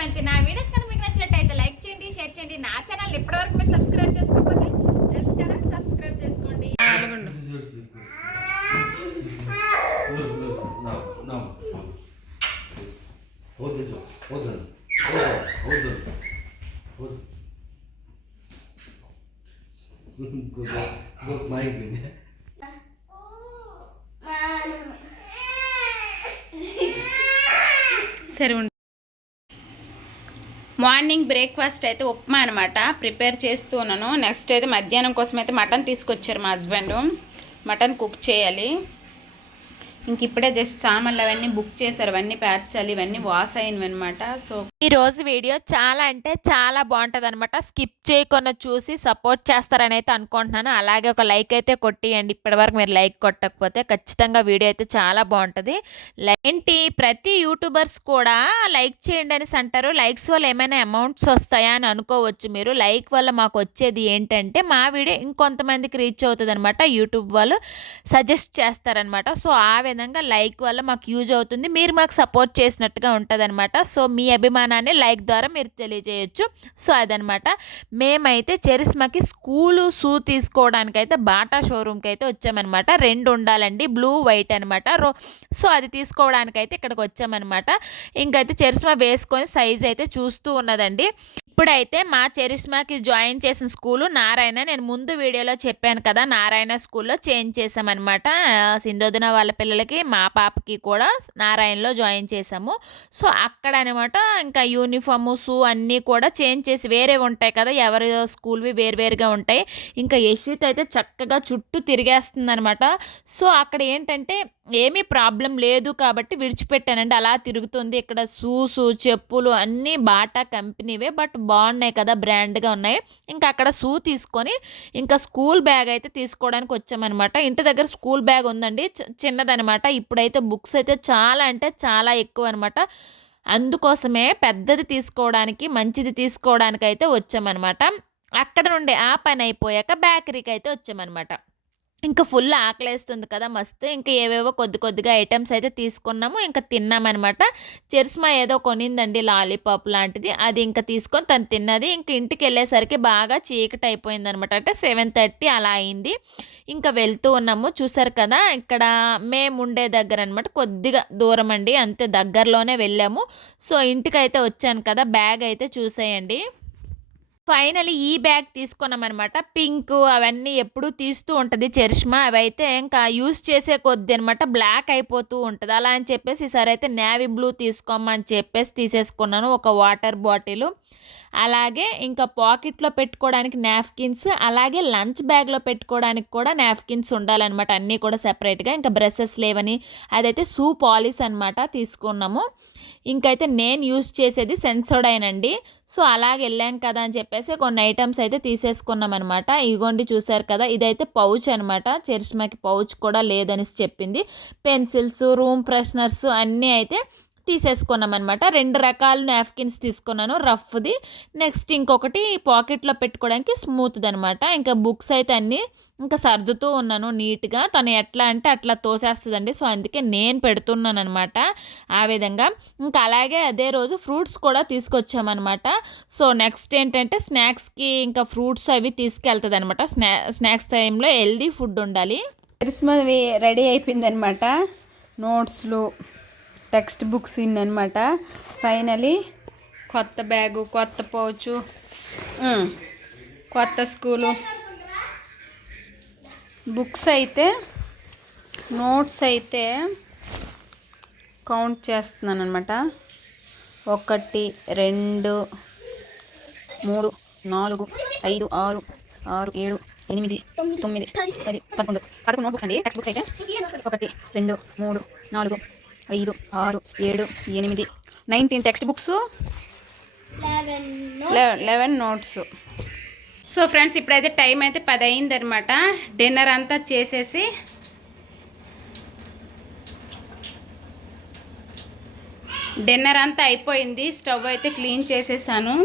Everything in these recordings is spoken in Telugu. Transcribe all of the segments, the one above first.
శ్రవంతి. నా వీడియోస్ కనుక మీకు నచ్చినట్టయితే లైక్ చేయండి, షేర్ చేయండి. నా ఛానల్ ఇప్పటివరకు మీరు సబ్స్క్రైబ్ చేసుకోకపోతే తెలుసు కదా, సబ్స్క్రైబ్ చేసుకోండి. సరే, మార్నింగ్ బ్రేక్ఫాస్ట్ అయితే ఉప్మా అనమాట ప్రిపేర్ చేస్తూ ఉన్నాను. నెక్స్ట్ అయితే మధ్యాహ్నం కోసం అయితే మటన్ తీసుకొచ్చారు మా హస్బెండ్. మటన్ కుక్ చేయాలి. ఇంక ఇప్పుడే జస్ట్ సామాన్లు అవన్నీ బుక్ చేశారు, అవన్నీ పేర్చాలి, ఇవన్నీ వాష్ అయినవి అనమాట. సో ఈరోజు వీడియో చాలా అంటే చాలా బాగుంటుంది అనమాట. స్కిప్ చేయకుండా చూసి సపోర్ట్ చేస్తారని అయితే అనుకుంటున్నాను. అలాగే ఒక లైక్ అయితే కొట్టియండి. ఇప్పటివరకు మీరు లైక్ కొట్టకపోతే ఖచ్చితంగా వీడియో అయితే చాలా బాగుంటుంది. ఏంటి ప్రతి యూట్యూబర్స్ కూడా లైక్ చేయండి అనేసి అంటారు. లైక్స్ వల్ల ఏమైనా అమౌంట్స్ వస్తాయా అని అనుకోవచ్చు మీరు. లైక్ వల్ల మాకు వచ్చేది ఏంటంటే మా వీడియో ఇంకొంతమందికి రీచ్ అవుతుంది అనమాట. యూట్యూబ్ వాళ్ళు సజెస్ట్ చేస్తారనమాట. సో ఆ విధంగా లైక్ వల్ల మాకు యూజ్ అవుతుంది, మీరు మాకు సపోర్ట్ చేసినట్టుగా ఉంటుంది అనమాట. సో మీ అభిమానాన్ని లైక్ ద్వారా మీరు తెలియజేయచ్చు. సో అదనమాట. మేమైతే చెరిస్మాకి స్కూలు షూ తీసుకోవడానికైతే బాటా షోరూమ్కి అయితే వచ్చామన్నమాట. 2 ఉండాలండి, బ్లూ వైట్ అనమాట. సో అది తీసుకోవడానికైతే ఇక్కడికి వచ్చామన్నమాట. ఇంకైతే చెరిస్మా వేసుకొని సైజ్ అయితే చూస్తూ ఉన్నదండి. ఇప్పుడైతే మా చెరిస్మాకి జాయిన్ చేసిన స్కూలు నారాయణ. నేను ముందు వీడియోలో చెప్పాను కదా, నారాయణ స్కూల్లో చేంజ్ చేసామన్నమాట. సింధోదిన వాళ్ళ పిల్లలకి, మా పాపకి కూడా నారాయణలో జాయిన్ చేసాము. సో అక్కడ అనమాట ఇంకా యూనిఫామ్, షూ అన్నీ కూడా చేంజ్ చేసి వేరే ఉంటాయి కదా, ఎవరి స్కూల్వి వేరువేరుగా ఉంటాయి. ఇంకా యశ్విత్ అయితే చక్కగా చుట్టూ తిరిగేస్తుంది అనమాట. సో అక్కడ ఏంటంటే ఏమీ ప్రాబ్లం లేదు కాబట్టి విడిచిపెట్టానండి. అలా తిరుగుతుంది. ఇక్కడ షూస్, చెప్పులు అన్నీ బాటా కంపెనీవే, బట్ బాగున్నాయి కదా, బ్రాండ్గా ఉన్నాయి. ఇంకా అక్కడ షూ తీసుకొని ఇంకా స్కూల్ బ్యాగ్ అయితే తీసుకోవడానికి వచ్చామన్నమాట. ఇంటి దగ్గర స్కూల్ బ్యాగ్ ఉందండి, చిన్నదనమాట. ఇప్పుడైతే బుక్స్ అయితే చాలా అంటే చాలా ఎక్కువ అనమాట. అందుకోసమే పెద్దది తీసుకోవడానికి, మంచిది తీసుకోవడానికి అయితే వచ్చామన్నమాట. అక్కడ నుండి ఆ పని అయిపోయాక బేకరీకి అయితే వచ్చామన్నమాట. ఇంకా ఫుల్ ఆకలేస్తుంది కదా మస్తు. ఇంకా ఏవేవో కొద్దిగా ఐటమ్స్ అయితే తీసుకున్నాము, ఇంకా తిన్నామన్నమాట. చెరిస్మా ఏదో కొనిందండి లాలీపాప్ లాంటిది, అది ఇంకా తీసుకొని తను తిన్నది. ఇంక ఇంటికి వెళ్ళేసరికి బాగా చీకటి అయిపోయిందనమాట. అంటే 7:30 అలా అయింది. ఇంకా వెళ్తూ ఉన్నాము. చూసారు కదా, ఇక్కడ మేము ఉండే దగ్గర అనమాట, కొద్దిగా దూరం అండి, అంతే దగ్గరలోనే వెళ్ళాము. సో ఇంటికైతే వచ్చాను కదా, బ్యాగ్ అయితే చూసేయండి. ఫైనలీ ఈ బ్యాగ్ తీసుకున్నామన్నమాట. పింక్ అవన్నీ ఎప్పుడూ తీస్తూ ఉంటుంది చెరిష్మా. అవైతే ఇంకా యూస్ చేసే కొద్ది అనమాట బ్లాక్ అయిపోతూ ఉంటుంది. అలా అని చెప్పేసి ఈసారి అయితే నేవీ బ్లూ తీసుకోమని చెప్పేసి తీసేసుకున్నాను. ఒక వాటర్ బాటిల్, అలాగే ఇంకా పాకెట్లో పెట్టుకోవడానికి నాప్కిన్స్, అలాగే లంచ్ బ్యాగ్లో పెట్టుకోవడానికి కూడా నాప్కిన్స్ ఉండాలన్నమాట. అన్నీ కూడా సెపరేట్గా. ఇంకా బ్రషెస్ లేవని, అదైతే షూ పాలిష్ అనమాట తీసుకున్నాము. ఇంకైతే నేను యూస్ చేసేది సెన్సోడైన్ అండి. సో అలాగే వెళ్ళాం కదా అని చెప్పేసి కొన్ని ఐటమ్స్ అయితే తీసేసుకున్నాం అనమాట. ఇగోండి చూసారు కదా, ఇదైతే పౌచ్ అనమాట. చెరిస్మాకి పౌచ్ కూడా లేదని చెప్పింది. పెన్సిల్స్, రూమ్ ఫ్రెషనర్స్ అన్నీ అయితే తీసేసుకున్నాం అనమాట. 2 రకాల నాప్కిన్స్ తీసుకున్నాను, రఫ్ది, నెక్స్ట్ ఇంకొకటి పాకెట్లో పెట్టుకోవడానికి స్మూత్ది అనమాట. ఇంకా బుక్స్ అయితే అన్నీ ఇంకా సర్దుతూ ఉన్నాను నీట్గా. తను ఎట్లా అంటే అట్లా తోసేస్తుందండి. సో అందుకే నేను పెడుతున్నాను అనమాట ఆ విధంగా. ఇంకా అలాగే అదే రోజు ఫ్రూట్స్ కూడా తీసుకొచ్చామన్నమాట. సో నెక్స్ట్ ఏంటంటే స్నాక్స్కి ఇంకా ఫ్రూట్స్ అవి తీసుకెళ్తుంది అనమాట. స్నాక్స్ టైంలో హెల్దీ ఫుడ్ ఉండాలి. క్రిస్మస్ రెడీ అయిపోయిందనమాట. నోట్స్లు, టెక్స్ట్ బుక్స్ ఇన్నమాట. ఫైనలీ కొత్త బ్యాగు, కొత్త పౌచు, కొత్త స్కూలు, బుక్స్ అయితే, నోట్స్ అయితే కౌంట్ చేస్తున్నాను అనమాట. 1 2 3 4 5 6 6 7 8 9 10 11 నోట్బుక్స్ అండి. టెక్స్ట్ బుక్స్ అయితే 1 2 3 4 5 6 7 8 19 text books, 11 notes. So friends ఇప్పుడైతే టైం అయితే 10 అయిందనమాట. డిన్నర్ అంతా చేసేసి డిన్నర్ అంతా అయిపోయింది. స్టవ్ అయితే క్లీన్ చేసేసాను.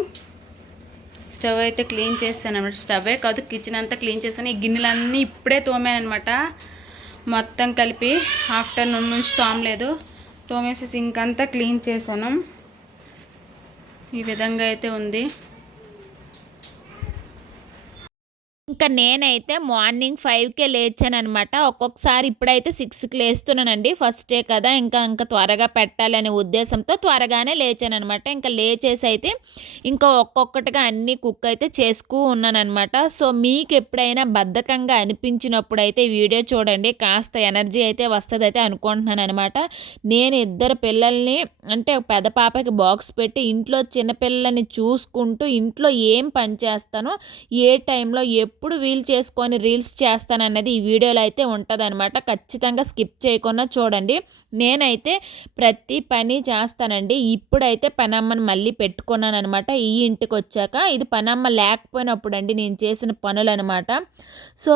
అనమాట. స్టవ్వే కాదు, కిచెన్ అంతా క్లీన్ చేశాను. ఈ గిన్నెలన్నీ ఇప్పుడే తోమాను అనమాట. మొత్తం కలిపి ఆఫ్టర్నూన్ నుంచి తోమలేదు. తోమేసి సింక్ అంతా క్లీన్ చేశాను. ఈ విధంగా అయితే ఉంది. ఇంకా నేనైతే మార్నింగ్ 5కే లేచాను అనమాట. ఒక్కొక్కసారి ఇప్పుడైతే 6కి లేస్తున్నానండి. ఫస్ట్ డే కదా, ఇంకా త్వరగా పెట్టాలి అనే ఉద్దేశంతో త్వరగానే లేచాను అనమాట. ఇంకా లేచేసి అయితే ఇంకా ఒక్కొక్కటిగా అన్నీ కుక్ అయితే చేసుకు ఉన్నానమాట. సో మీకు ఎప్పుడైనా బద్ధకంగా అనిపించినప్పుడు అయితే వీడియో చూడండి, కాస్త ఎనర్జీ అయితే వస్తుంది అయితే అనుకుంటున్నాను అనమాట. నేను 2 పిల్లల్ని అంటే పెద్ద పాపకి బాక్స్ పెట్టి ఇంట్లో చిన్నపిల్లల్ని చూసుకుంటూ ఇంట్లో ఏం పని చేస్తానో, ఏ టైంలో ఎప్పుడు వీల్ చేసుకొని రీల్స్ చేస్తానన్నది ఈ వీడియోలో అయితే ఉంటుందన్నమాట. ఖచ్చితంగా స్కిప్ చేయకుండా చూడండి. నేనైతే ప్రతి పని చేస్తానండి. ఇప్పుడైతే పనమ్మని మళ్ళీ పెట్టుకున్నాను అనమాట. ఈ ఇంటికి వచ్చాక ఇది పనమ్మ లేకపోయినప్పుడు అండి నేను చేసిన పనులు అనమాట. సో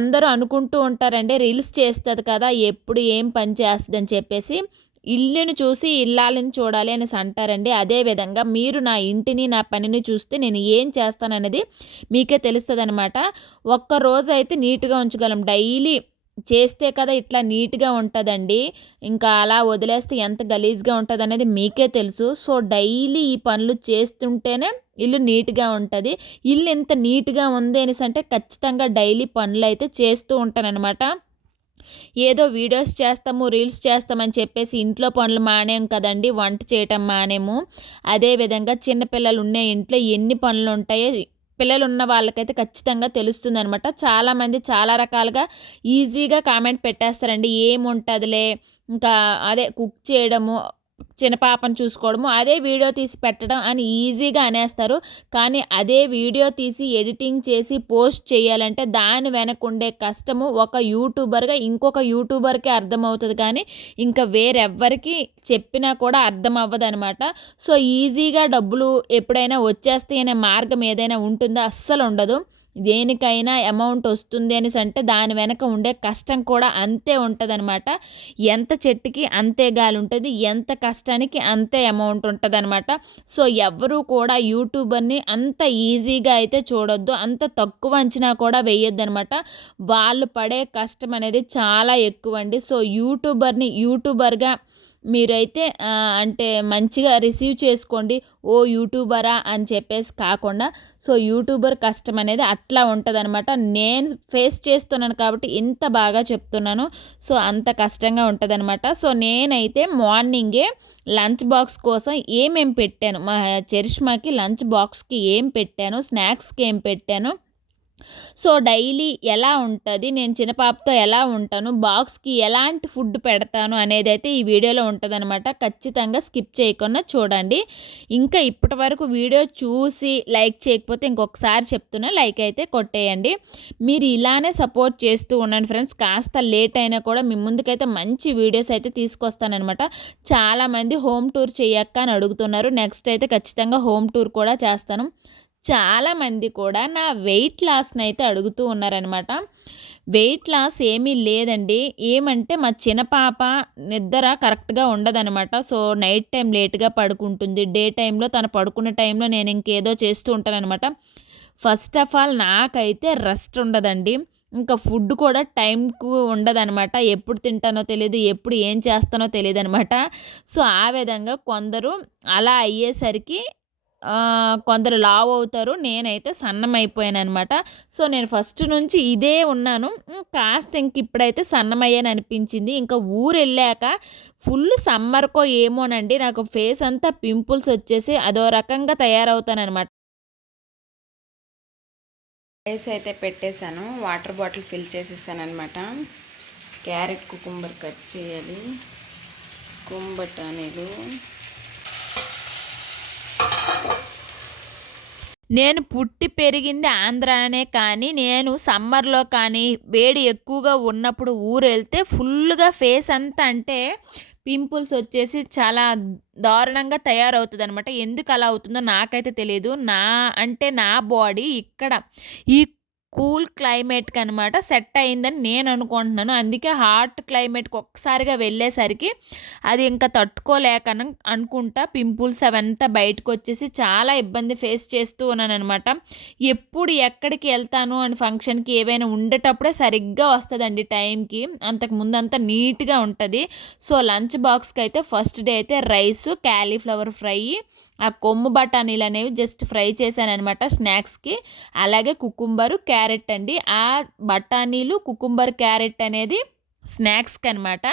అందరూ అనుకుంటూ ఉంటారండి, రీల్స్ చేస్తుంది కదా, ఎప్పుడు ఏం పని చేస్తుంది అని చెప్పేసి. ఇల్లుని చూసి ఇల్లాలని చూడాలి అనేసి అంటారండి. అదేవిధంగా మీరు నా ఇంటిని నా పనిని చూస్తే నేను ఏం చేస్తాననేది మీకే తెలుస్తుంది అనమాట. ఒక్కరోజు అయితే నీట్గా ఉంచగలం, డైలీ చేస్తే కదా ఇట్లా నీట్గా ఉంటుందండి. ఇంకా అలా వదిలేస్తే ఎంత గలీజ్గా ఉంటుంది అనేది మీకే తెలుసు. సో డైలీ ఈ పనులు చేస్తుంటేనే ఇల్లు నీట్గా ఉంటుంది. ఇల్లు ఎంత నీట్గా ఉంది అనేసి అంటే ఖచ్చితంగా డైలీ పనులు అయితే చేస్తూ ఉంటానన్నమాట. ఏదో వీడియోస్ చేస్తాము, రీల్స్ చేస్తామని చెప్పేసి ఇంట్లో పనులు మానేం కదండి, వంట చేయటం మానేము. అదేవిధంగా చిన్నపిల్లలు ఉన్న ఇంట్లో ఎన్ని పనులు ఉంటాయో పిల్లలు ఉన్న వాళ్ళకైతే ఖచ్చితంగా తెలుస్తుంది అనమాట. చాలామంది చాలా రకాలుగా ఈజీగా కామెంట్ పెట్టేస్తారండి, ఏముంటుందిలే ఇంకా అదే కుక్ చేయడము, చిన్న పాపను చూసుకోవడము, అదే వీడియో తీసి పెట్టడం అని ఈజీగా అనేస్తారు. కానీ అదే వీడియో తీసి ఎడిటింగ్ చేసి పోస్ట్ చేయాలంటే దాని వెనక ఉండే కష్టము ఒక యూట్యూబర్గా ఇంకొక యూట్యూబర్కే అర్థమవుతుంది, కానీ ఇంకా వేరెవ్వరికి చెప్పినా కూడా అర్థం అవ్వదనమాట. సో ఈజీగా డబ్బులు ఎప్పుడైనా వచ్చేస్తాయి అనే మార్గం ఏదైనా ఉంటుందో అస్సలు ఉండదు. దేనికైనా అమౌంట్ వస్తుంది అనేసి అంటే దాని వెనక ఉండే కష్టం కూడా అంతే ఉంటుందన్నమాట. ఎంత చెట్టుకి అంతే గాలి ఉంటుంది, ఎంత కష్టానికి అంతే అమౌంట్ ఉంటుందన్నమాట. సో ఎవ్వరూ కూడా యూట్యూబర్ని అంత ఈజీగా అయితే చూడొద్దు, అంత తక్కువ అంచనా కూడా వేయొద్దు అనమాట. వాళ్ళు పడే కష్టం అనేది చాలా ఎక్కువ అండి. సో యూట్యూబర్గా మీరైతే అంటే మంచిగా రిసీవ్ చేసుకోండి. ఓ యూట్యూబరా అని చెప్పేసి కాకుండా, సో యూట్యూబర్ కష్టం అనేది అట్లా ఉంటుందన్నమాట. నేను ఫేస్ చేస్తున్నాను కాబట్టి ఇంత బాగా చెప్తున్నాను. సో అంత కష్టంగా ఉంటుందన్నమాట. సో నేనైతే మార్నింగే లంచ్ బాక్స్ కోసం ఏమేం పెట్టాను, మా చరిష్మాకి లంచ్ బాక్స్కి ఏం పెట్టాను, స్నాక్స్కి ఏం పెట్టాను, సో డైలీ ఎలా ఉంటుంది, నేను చిన్న పాపతో ఎలా ఉంటాను, బాక్స్కి ఎలాంటి ఫుడ్ పెడతాను అనేది అయితే ఈ వీడియోలో ఉంటుందన్నమాట. ఖచ్చితంగా స్కిప్ చేయకుండా చూడండి. ఇంకా ఇప్పటి వరకు వీడియో చూసి లైక్ చేయకపోతే ఇంకొకసారి చెప్తున్నా, లైక్ అయితే కొట్టేయండి. మీరు ఇలానే సపోర్ట్ చేస్తూ ఉండండి ఫ్రెండ్స్. కాస్త లేట్ అయినా కూడా మీ ముందుకైతే మంచి వీడియోస్ అయితే తీసుకొస్తానన్నమాట. చాలామంది హోమ్ టూర్ చేయక్క అని అడుగుతున్నారు. నెక్స్ట్ అయితే ఖచ్చితంగా హోమ్ టూర్ కూడా చేస్తాను. చాలామంది కూడా నా వెయిట్ లాస్ని అయితే అడుగుతూ ఉన్నారనమాట. వెయిట్ లాస్ ఏమీ లేదండి. ఏమంటే మా చిన్న పాప నిద్ర కరెక్ట్గా ఉండదనమాట. సో నైట్ టైం లేట్గా పడుకుంటుంది, డే టైంలో తను పడుకున్న టైంలో నేను ఇంకేదో చేస్తూ ఉంటానన్నమాట. ఫస్ట్ ఆఫ్ ఆల్ నాకైతే రెస్ట్ ఉండదండి. ఇంకా ఫుడ్ కూడా టైంకు ఉండదనమాట. ఎప్పుడు తింటానో తెలియదు, ఎప్పుడు ఏం చేస్తానో తెలియదు అనమాట. సో ఆ విధంగా కొందరు అలా అయ్యేసరికి కొందరు లావు అవుతారు. నేనైతే సన్నమైపోయాననమాట. సో నేను ఫస్ట్ నుంచి ఇదే ఉన్నాను. కాస్త ఇప్పుడైతే సన్నమయ్యాను అనిపించింది. ఇంకా ఊరెళ్ళాక ఫుల్ సమ్మర్కో ఏమోనండి నాకు ఫేస్ అంతా పింపుల్స్ వచ్చేసి అదో రకంగా తయారవుతాననమాట. రైస్ అయితే పెట్టేశాను, వాటర్ బాటిల్ ఫిల్ చేసేసాను అనమాట. క్యారెట్ కుకుంబర్ కట్ చేయాలి, బఠానీలు. నేను పుట్టి పెరిగింది ఆంధ్రానే, కానీ నేను సమ్మర్లో కానీ వేడి ఎక్కువగా ఉన్నప్పుడు ఊరు వెళ్తే ఫుల్గా ఫేస్ అంతా అంటే పింపుల్స్ వచ్చేసి చాలా దారుణంగా తయారవుతుంది అనమాట. ఎందుకు అలా అవుతుందో నాకైతే తెలియదు. నా బాడీ ఇక్కడ ఈ కూల్ క్లైమేట్కి అనమాట సెట్ అయిందని నేను అనుకుంటున్నాను. అందుకే హాట్ క్లైమేట్కి ఒక్కసారిగా వెళ్ళేసరికి అది ఇంకా తట్టుకోలేక అనుకుంటా పింపుల్స్ అవంతా బయటకు వచ్చేసి చాలా ఇబ్బంది ఫేస్ చేస్తూ ఉన్నాను అనమాట. ఎప్పుడు ఎక్కడికి వెళ్తాను అని ఫంక్షన్కి ఏవైనా ఉండేటప్పుడే సరిగ్గా వస్తుందండి టైంకి. అంతకు ముందంతా నీట్గా ఉంటుంది. సో లంచ్ బాక్స్కి అయితే ఫస్ట్ డే అయితే రైసు, క్యాలీఫ్లవర్ ఫ్రై, ఆ కొమ్ము బఠానీలు అనేవి జస్ట్ ఫ్రై చేశాను అనమాట స్నాక్స్కి. అలాగే కుకుంబరు, క్యారెట్ అండి. ఆ బఠానీలు, కుకుంబర్, క్యారెట్ అనేది స్నాక్స్కి అనమాట.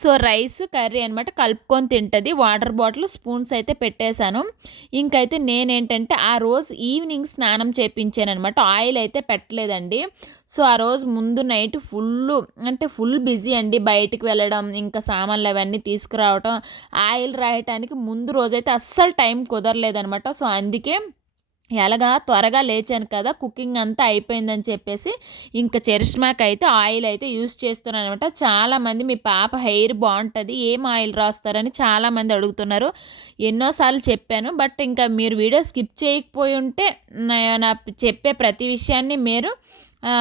సో రైస్, కర్రీ అనమాట కలుపుకొని తింటుంది. వాటర్ బాటిల్, స్పూన్స్ అయితే పెట్టేశాను. ఇంకైతే నేనేంటంటే ఆ రోజు ఈవినింగ్ స్నానం చేయించాను అనమాట. ఆయిల్ అయితే పెట్టలేదండి. సో ఆ రోజు ముందు నైట్ ఫుల్ బిజీ అండి. బయటికి వెళ్ళడం, ఇంకా సామాన్లు అవన్నీ తీసుకురావడం, ఆయిల్ రాయటానికి ముందు రోజైతే అస్సలు టైం కుదరలేదనమాట. సో అందుకే ఎలాగా త్వరగా లేచాను కదా, కుకింగ్ అంతా అయిపోయిందని చెప్పేసి ఇంకా చరిష్మాకి అయితే ఆయిల్ అయితే యూస్ చేస్తున్నాను అనమాట. చాలామంది మీ పాప హెయిర్ బాగుంటుంది, ఏం ఆయిల్ రాస్తారని చాలామంది అడుగుతున్నారు. ఎన్నోసార్లు చెప్పాను, బట్ ఇంకా మీరు వీడియో స్కిప్ చేయకపోయి ఉంటే నా చెప్పే ప్రతి విషయాన్ని మీరు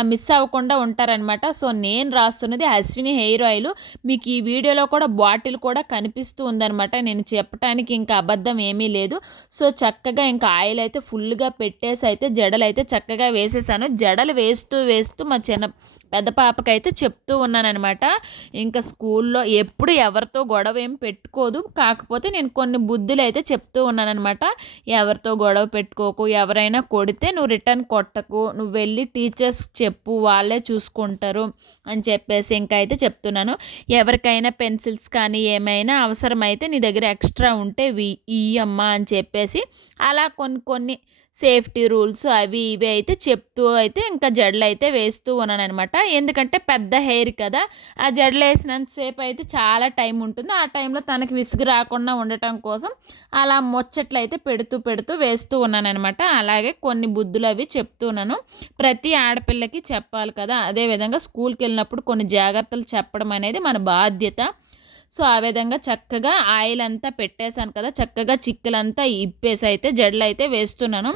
మిస్ అవ్వకుండా ఉంటారనమాట. సో నేను రాస్తున్నది అశ్విని హెయిర్ ఆయిల్. మీకు ఈ వీడియోలో కూడా బాటిల్ కూడా కనిపిస్తూ ఉందనమాట. నేను చెప్పడానికి ఇంకా అబద్ధం ఏమీ లేదు. సో చక్కగా ఇంకా ఆయిల్ అయితే ఫుల్గా పెట్టేసి అయితే జడలు అయితే చక్కగా వేసేసాను. జడలు వేస్తూ మా పెద్ద పాపకైతే చెప్తూ ఉన్నానమాట. ఇంకా స్కూల్లో ఎప్పుడు ఎవరితో గొడవ ఏం పెట్టుకోదు, కాకపోతే నేను కొన్ని బుద్ధులు అయితే చెప్తూ ఉన్నానమాట. ఎవరితో గొడవ పెట్టుకోకు, ఎవరైనా కొడితే నువ్వు రిటర్న్ కొట్టకు, నువ్వు వెళ్ళి టీచర్స్ చెప్పు, వాళ్ళే చూసుకుంటారు అని చెప్పేసి ఇంకా అయితే చెప్తున్నాను. ఎవరికైనా పెన్సిల్స్ కానీ ఏమైనా అవసరమైతే నీ దగ్గర ఎక్స్ట్రా ఉంటే ఇయ్యమ్మా అని చెప్పేసి అలా కొన్ని సేఫ్టీ రూల్స్ అవి ఇవి అయితే చెప్తూ అయితే ఇంకా జడలు అయితే వేస్తూ ఉన్నాను అనమాట. ఎందుకంటే పెద్ద హెయిర్ కదా, ఆ జడలు వేసినంతసేపు అయితే చాలా టైం ఉంటుంది. ఆ టైంలో తనకి విసుగు రాకుండా ఉండటం కోసం అలా ముచ్చట్లు అయితే పెడుతూ వేస్తూ ఉన్నాను అనమాట. అలాగే కొన్ని బుద్ధులు అవి చెప్తున్నాను. ప్రతి ఆడపిల్లకి చెప్పాలి కదా, అదేవిధంగా స్కూల్కి వెళ్ళినప్పుడు కొన్ని జాగ్రత్తలు చెప్పడం అనేది మన బాధ్యత. సో ఆ విధంగా చక్కగా ఆయిల్ అంతా పెట్టేశాను కదా, చక్కగా చిక్కులంతా ఇప్పేసి అయితే జడలు అయితే వేస్తున్నాను.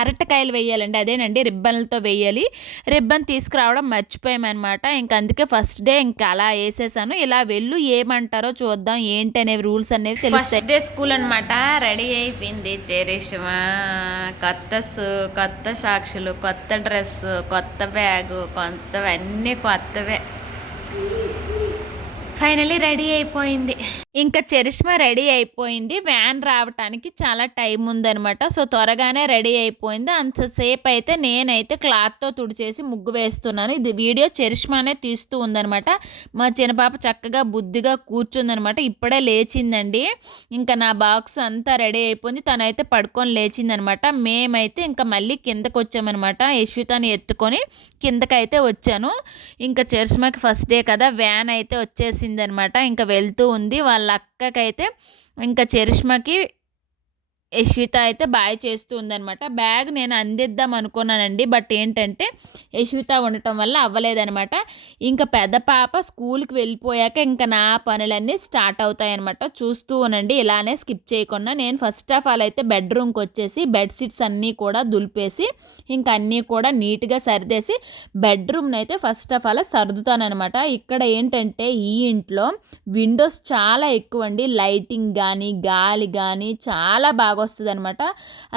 అరటికాయలు వేయాలండి, అదేనండి రిబ్బన్లతో వేయాలి. రిబ్బన్ తీసుకురావడం మర్చిపోయామన్నమాట. ఇంక అందుకే ఫస్ట్ డే ఇంకా అలా వేసేసాను. ఇలా ఏమంటారో చూద్దాం ఏంటి అనేవి రూల్స్ అనేవి తెలుస్తాయి. ఫస్ట్ డే స్కూల్ అనమాట. రెడీ అయిపోయింది చరిష్మా. కొత్త సాక్షులు, కొత్త డ్రెస్సు, కొత్త బ్యాగు, అన్నీ కొత్తవే. ఫైనలీ రెడీ అయిపోయింది. ఇంకా చరిష్మా రెడీ అయిపోయింది. వ్యాన్ రావటానికి చాలా టైం ఉందనమాట. సో త్వరగానే రెడీ అయిపోయింది. అంతసేపు అయితే నేనైతే క్లాత్తో తుడిచేసి ముగ్గు వేస్తున్నాను. ఇది వీడియో చరిష్మానే తీస్తూ ఉందనమాట. మా చిన్నపాప చక్కగా బుద్ధిగా కూర్చుందనమాట. ఇప్పుడే లేచిందండి. ఇంకా నా బాక్స్ అంతా రెడీ అయిపోయింది. తనైతే పడుకొని లేచిందనమాట. మేమైతే ఇంకా మళ్ళీ కిందకు వచ్చామన్నమాట. యశ్వితని ఎత్తుకొని కిందకైతే వచ్చాను. ఇంకా చరిష్మాకి ఫస్ట్ డే కదా, వ్యాన్ అయితే వచ్చేసిందనమాట. ఇంకా వెళ్తూ ఉంది. వాళ్ళ అక్కకైతే ఇంకా చరిష్మాకి యశ్విత అయితే బాయ్ చేస్తూ ఉందనమాట. బ్యాగ్ నేను అందిద్దాం అనుకున్నానండి, బట్ ఏంటంటే యశ్విత ఉండటం వల్ల అవ్వలేదనమాట. ఇంకా పెద్ద పాప స్కూల్కి వెళ్ళిపోయాక ఇంకా నా పనులన్నీ స్టార్ట్ అవుతాయన్నమాట. చూస్తూ ఉనండి, ఇలానే స్కిప్ చేయకుండా. నేను ఫస్ట్ ఆఫ్ ఆల్ అయితే బెడ్రూమ్కి వచ్చేసి బెడ్షీట్స్ అన్నీ కూడా దులిపేసి ఇంకా అన్నీ కూడా నీట్గా సర్దేసి బెడ్రూమ్ని అయితే ఫస్ట్ ఆఫ్ ఆల్ సర్దుతానమాట. ఇక్కడ ఏంటంటే ఈ ఇంట్లో విండోస్ చాలా ఎక్కువ అండి. లైటింగ్ కానీ గాలి కానీ చాలా బాగా వస్తుంది అనమాట.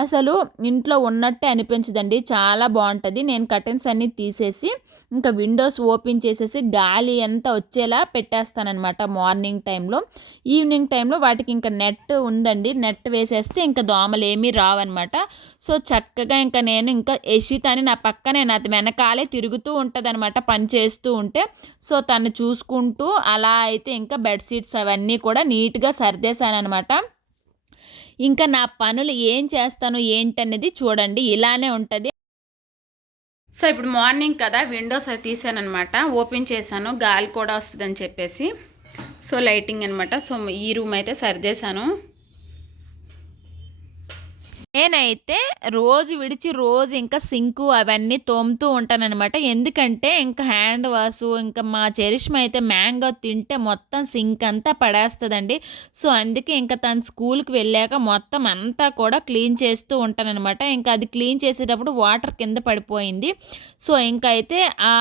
అసలు ఇంట్లో ఉన్నట్టే అనిపించదండి, చాలా బాగుంటుంది. నేను కర్టెన్స్ అన్నీ తీసేసి ఇంకా విండోస్ ఓపెన్ చేసేసి గాలి అంతా వచ్చేలా పెట్టేస్తానమాట మార్నింగ్ టైంలో. ఈవినింగ్ టైంలో వాటికి ఇంకా నెట్ ఉందండి, నెట్ వేసేస్తే ఇంకా దోమలు ఏమీ రావన్నమాట. సో చక్కగా ఇంకా నేను ఇంకా యశ్వితని నా పక్కనే నా వెనకాలే తిరుగుతూ ఉంటుంది అనమాట పని చేస్తూ ఉంటే. సో తను చూసుకుంటూ అలా అయితే ఇంకా బెడ్షీట్స్ అవన్నీ కూడా నీట్గా సర్దేశాను అనమాట. ఇంకా నా పనులు ఏం చేస్తాను ఏంటనేది చూడండి, ఇలానే ఉంటుంది. సో ఇప్పుడు మార్నింగ్ కదా, విండోస్ అవి తీసానమాట, ఓపెన్ చేశాను, గాలి కూడా వస్తుందని చెప్పేసి. సో లైటింగ్ అనమాట. సో ఈ రూమ్ అయితే సర్దేశాను. నేనైతే రోజు విడిచి రోజు ఇంకా సింకు అవన్నీ తోముతూ ఉంటాననమాట. ఎందుకంటే ఇంకా హ్యాండ్ వాషు ఇంకా మా చరిష్మ అయితే మ్యాంగో తింటే మొత్తం సింక్ అంతా పడేస్తదండి. సో, అందుకే ఇంకా తను స్కూల్‌కి వెళ్ళాక మొత్తం అంతా కూడా క్లీన్ చేస్తూ ఉంటాననమాట. ఇంకా అది క్లీన్ చేసేటప్పుడు వాటర్ కింద పడిపోయింది. సో, ఇంకైతే ఆ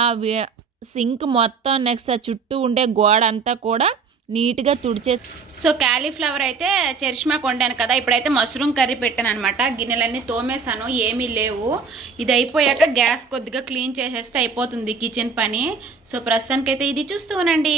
సింక్ మొత్తం నెక్స్ట్ ఆ చుట్టూ ఉండే గోడ అంతా కూడా నీట్‌గా తుడిచేసి సో క్యాలీఫ్లవర్ అయితే చరిష్మాకు వండాను కదా, ఇప్పుడైతే మష్రూమ్ కర్రీ పెట్టాను అనమాట. గిన్నెలన్నీ తోమేశాను, ఏమీ లేవు. ఇది అయిపోయాక గ్యాస్ కొద్దిగా క్లీన్ చేసేస్తే అయిపోతుంది కిచెన్ పని. సో ప్రస్తుతానికైతే ఇది చూస్తూ ఉండండి.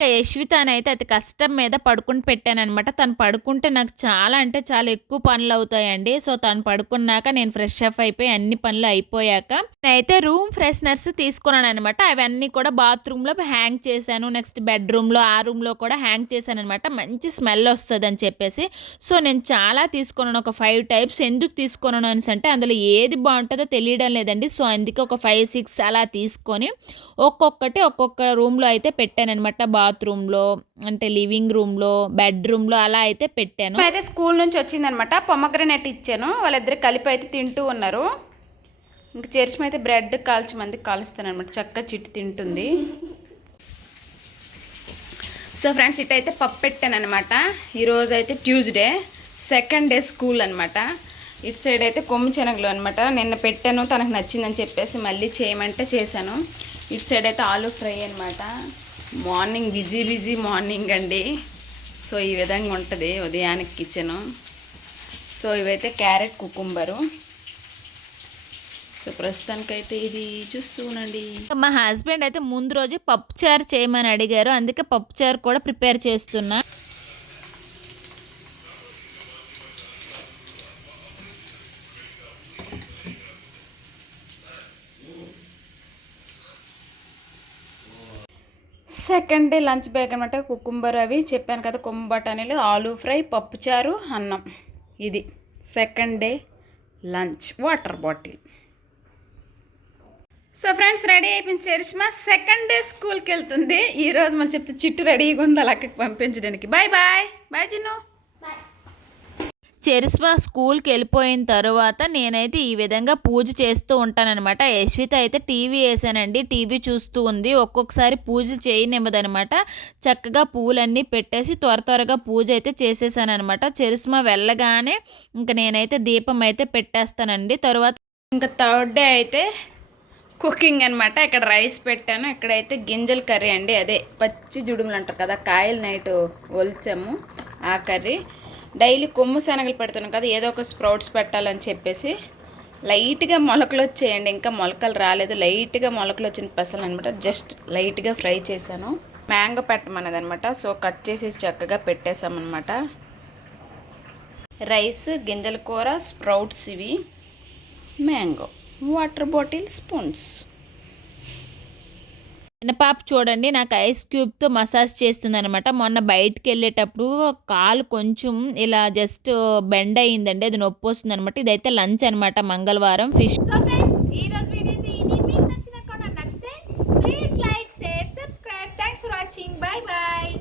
యశ్వితనైతే అతి కష్టం మీద పడుకుని పెట్టాననమాట. తను పడుకుంటే నాకు చాలా అంటే చాలా ఎక్కువ పనులు అవుతాయండి. సో, తను పడుకున్నాక నేను ఫ్రెష్ అప్ అయిపోయి అన్ని పనులు అయిపోయాక నేనైతే రూమ్ ఫ్రెషనర్స్ తీసుకున్నాను అనమాట. అవన్నీ కూడా బాత్రూంలో హ్యాంగ్ చేశాను. నెక్స్ట్ బెడ్రూమ్లో ఆ రూమ్లో కూడా హ్యాంగ్ చేశాను అనమాట. మంచి స్మెల్ వస్తుంది అని చెప్పేసి. సో, నేను చాలా తీసుకున్నాను, ఒక 5 టైప్స్. ఎందుకు తీసుకున్నాను అనేసి అంటే అందులో ఏది బాగుంటుందో తెలియడం లేదండి. సో, అందుకే ఒక 5, 6 అలా తీసుకొని ఒక్కొక్కటి ఒక్కొక్క రూమ్లో అయితే పెట్టాను అనమాట. బాత్రూంలో అంటే లివింగ్ రూమ్లో, బెడ్రూమ్లో అలా అయితే పెట్టాను. అయితే స్కూల్ నుంచి వచ్చిందనమాట, పొమగ్రనేట్ ఇచ్చాను. వాళ్ళిద్దరు కలిపి అయితే తింటూ ఉన్నారు. ఇంకా చరిష్మ అయితే బ్రెడ్ కాల్చి మందికి కాలుస్తాను అనమాట, చక్కగా చిట్టి తింటుంది. సో ఫ్రెండ్స్, ఇటైతే పప్పు పెట్టాను అనమాట. ఈరోజు అయితే ట్యూస్డే, సెకండ్ డే స్కూల్ అనమాట. ఇటు సైడ్ అయితే కొమ్ము శనగలు అనమాట. నిన్న పెట్టాను, తనకు నచ్చిందని చెప్పేసి మళ్ళీ చేయమంటే చేశాను. ఇటు సైడ్ అయితే ఆలూ ఫ్రై అనమాట. మార్నింగ్ బిజీ మార్నింగ్ అండి. సో ఈ విధంగా ఉంటుంది ఉదయానికి కిచెను. సో ఇవైతే క్యారెట్ కుకుంబరు. సో ప్రస్తుతానికైతే ఇది చూస్తూ ఉండండి. మా హస్బెండ్ అయితే ముందు రోజు పప్పుచారు చేయమని అడిగారు, అందుకే పప్పుచారు కూడా ప్రిపేర్ చేస్తున్నా. సెకండ్ డే లంచ్ బ్యాగ్ అనమాట. కుకుంబర్ అవి చెప్పాను కదా, కొమ్ము బఠానీలు, ఆలూ ఫ్రై, పప్పుచారు, అన్నం. ఇది second day lunch. Water bottle. So friends, ready అయిపోయింది చరిష్మా. సెకండ్ డే స్కూల్కి వెళ్తుంది. ఈరోజు మనం చెప్తే చిట్టు రెడీగా ఉంది అలాగే పంపించడానికి. Bye bye bye Chinnu. Charishma స్కూల్కి వెళ్ళిపోయిన తర్వాత నేనైతే ఈ విధంగా పూజ చేస్తూ ఉంటానన్నమాట. యశ్విత అయితే టీవీ వేసానండి, టీవీ చూస్తూ ఉంది. ఒక్కొక్కసారి పూజ చేయనివ్వదనమాట. చక్కగా పూలన్నీ పెట్టేసి త్వరగా పూజ అయితే చేసేసానమాట. చరిష్మా వెళ్ళగానే ఇంకా నేనైతే దీపం అయితే పెట్టేస్తానండి. తర్వాత ఇంకా థర్డ్ డే అయితే కుకింగ్ అనమాట. ఇక్కడ రైస్ పెట్టాను, ఇక్కడైతే గింజల కర్రీ అండి. అదే పచ్చి జుడుములు అంటారు కదా, కాయలు నైట్ ఒలిచాము, ఆ కర్రీ. డైలీ కొమ్ము శనగలు పెడుతున్నాం కదా, ఏదో ఒక స్ప్రౌట్స్ పెట్టాలని చెప్పేసి లైట్గా మొలకలు వచ్చేయండి. ఇంకా మొలకలు రాలేదు, లైట్గా మొలకలు వచ్చిన పెసలు అనమాట. జస్ట్ లైట్గా ఫ్రై చేశాను. మ్యాంగో పెట్టమన్నది అనమాట. సో కట్ చేసేసి చక్కగా పెట్టేసామన్నమాట. రైస్, గింజల కూర, స్ప్రౌట్స్, ఇవి మ్యాంగో, వాటర్ బాటిల్, స్పూన్స్. చిన్న పాప చూడండి నాకు ఐస్ క్యూబ్తో మసాజ్ చేస్తుంది అనమాట. మొన్న బయటకు వెళ్ళేటప్పుడు కాలు కొంచెం ఇలా జస్ట్ బెండ్ అయ్యిందండి, అది నొప్పి వస్తుంది అనమాట. ఇదైతే లంచ్ అనమాట, మంగళవారం ఫిష్. సో ఫ్రెండ్స్, ఈ రోజు వీడియో అయితే ఇది. మీకు నచ్చితే please like, share, subscribe. Thanks for watching. Bye bye.